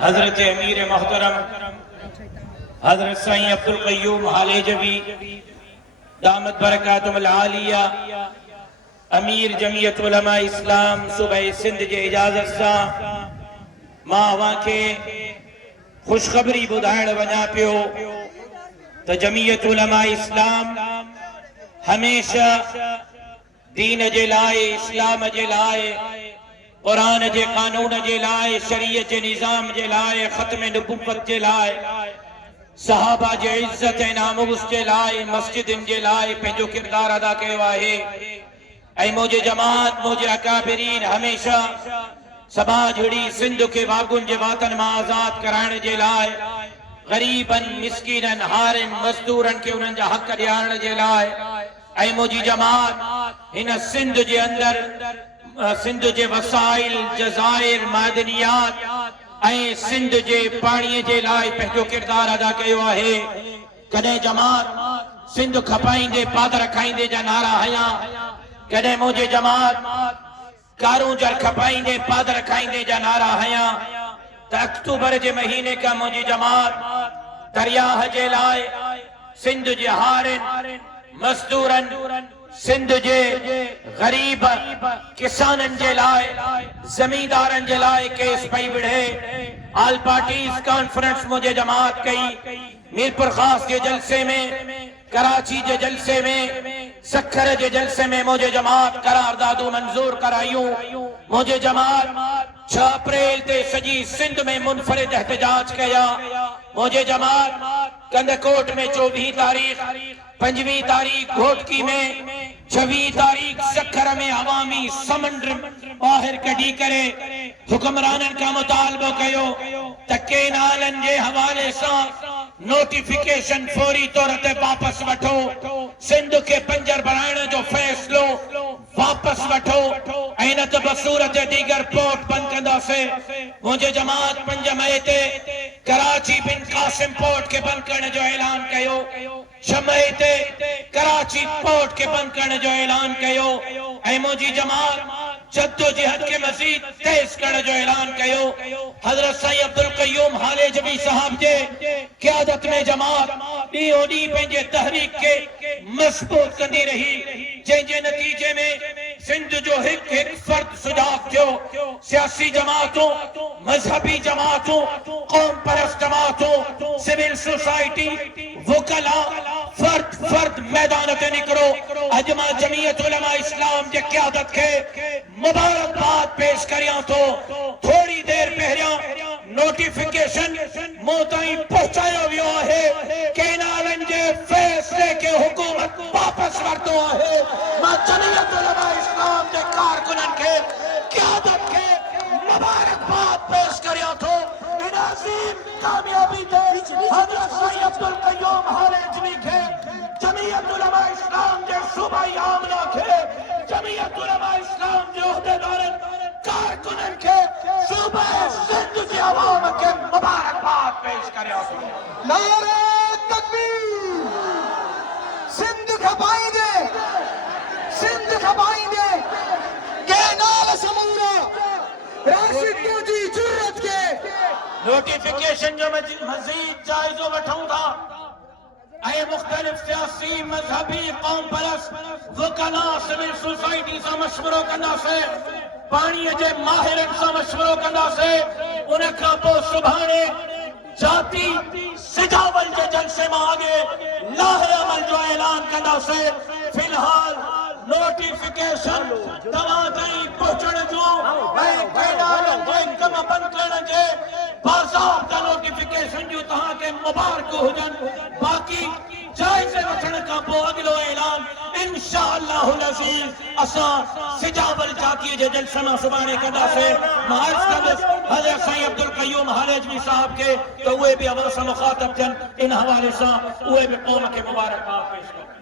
हजरत अमीर मोहतरम हजरत साईं अब्दुल क़य्यूम हालेजवी दामत बरकातुहुल आलिया अमीर जमीयत उलमा इस्लाम सूबे सिंध जे इजाज़त सां मां अव्हांखे खुशखबरी ॿुधाइण वञा पियो त जमीयत उलमा इस्लाम हमेशा दीन जे लाइ, इस्लाम जे लाइ, कुरान जे कानून जे लाइ, शरीयत जे निज़ाम जे लाइ, ख़त्म नबुव्वत जे लाइ, सहाबा जे इज्जत ऐं नामूस जे लाइ, मस्जिदनि जे लाइ पंहिंजो किरदार अदा कयो आहे। ऐं मुंहिंजे जमात, मुंहिंजे अकाबिरीन हमेशा समाज हिड़ी सिंध खे वागुनि जे वातनि मां आज़ाद कराइण जे लाइ, ग़रीबनि, मिस्कीननि, हारनि, मज़दूरनि खे उन्हनि जा हक़ ॾियारण जे लाइ, ऐं मुंहिंजी जमात हिन सिंध जे अंदरि सिंध जे वसाइल, जज़ाइर, मादनियात ऐं सिंध जे पाणीअ जे लाइ पंहिंजो किरदार अदा कयो आहे। कॾहिं जमात सिंध खपाईंदे पादर खाईंदे जा नारा हयां, कॾहिं मुंहिंजे जमात कारूं जर खपाईंदे पादर खाईंदे जा नारा हयां, त अक्टूबर जे महीने खां मुंहिंजी जमात दरियाह जे लाइ, सिंध जे हारनि, मज़दूरनि, सिंध जे ग़रीब किसाननि जे लाइ, ज़मींदारनि जे लाइ केस पई विढ़े। ऑल पार्टीज़ कॉन्फ्रेंस मुंहिंजे जमात कई, मीरपुर ख़ास जे जलसे में, कराची जे जलसे में, सखर जे जलसे में मुंहिंजे जमात करारदादू मंज़ूर करायूं। मुंहिंजे जमात 6 अप्रैल ते सॼी सिंध में मुनफरिद एहतजाज कया। मुंहिंजे जमात कंदकोट में 24 तारीख़, 25 तारीख़ घोटकी में, 26 तारीख़ सखर में अवामी समंड ॿाहिरि कढी करे हुक्मराननि खां मुतालबो कयो त केनालनि जे हवाले सां नोटिफिकेशन फौरी तौर ते वापसि वठो, सिंध खे पंजर बणाइण जो फ़ैसिलो वापसि वठो, ऐं न त बसूरत जे दीगर पोर्ट बंदि कंदासीं। मुंहिंजे जमात 5 मई ते कराची बिन कासिम पोर्ट खे बंदि करण जो ऐलान कयो, 6 मई ते कराची पोर्ट खे बंदि करण जो ऐलान कयो, ऐं मुंहिंजी जमात जद्दोजहद के मज़ीद तेज करण जो ऐलान कयो। हज़रत साईं अब्दुल क़य्यूम हालेजवी साहब जे क़यादत में जमात ॾींहों ॾींहुं पंहिंजे तहरीक खे मज़बूत कंदी रही, जंहिंजे नतीजे में सिंध जो हिकु हिकु फर्द सुजाग थियो। सियासी जमातों, मजहबी जमातों, कौम परस्त जमातों, सिविल सोसाइटी, वकला, फर्द फर्द मैदान ते निकिरो। अॼु मां जमीयत उलमा इस्लाम जे क़यादत खे मुबारकबाद पेश करियां थो। थोड़ी देर पहिरियां नोटिफिकेशन मूं ताईं पहुचायो वियो आहे, केनालनि जे फ़ैसिले खे हुकूमत वापसि वरितो आहे। मां जमीयत उलमा इस्लाम जे कारकुननि खे, क़यादत खे मुबारकबाद पेश करियां थो। इन अज़ीम कामयाबी ते हज़रत साईं अब्दुल क़य्यूम हालेजवी खे, जमीयत उलमा इस्लाम जे सूबाई आमला खे, जमीयत उलमा इस्लाम जे उहदेदारनि, कारकुननि खे, सूबे सिंध जी अवाम खे मुबारकबाद पेश करियां थो। नारे तकबीर। सिंध खपाएंगे, सिंध खपाएंगे, केनाल समूरा राशिदों जी जुर्रत के नोटिफिकेशन जो मजीद जायजो वठूं था, ऐं मुख्तलिफ सियासी, मजहबी, कौम परस्त, वकला, सिविल सोसाइटी सां मशवरो कंदासीं, पाणीअ जे माहिरनि सां मशवरो कंदासीं। उन खां पोइ सुभाणे जाती सिजावल जे जलसे मां अॻे लाहे अमल जो ऐलान कंदासीं। फिलहाल नोटिफिकेशन तव्हां ताईं पहुचण जो ऐं केनालनि जे कम बंदि करण जे बाज़ाब्ता नोटिफिकेशन जो तव्हांखे मुबारक हुजनि। बाक़ी जाइज़े वठण खां पोइ अॻिलो ऐलान इंशाअल्लाहुल अज़ीज़ असां सिजावल जातीअ जे जलसे मां सुभाणे कंदासीं। मां अर्ज़ कंदुसि हज़रत साईं अब्दुल क़य्यूम हालेजवी साहब खे त उहे बि अव्हां सां मुख़ातब थियनि, इन हवाले सां उहे बि क़ौम खे मुबारकबाद पेश कनि।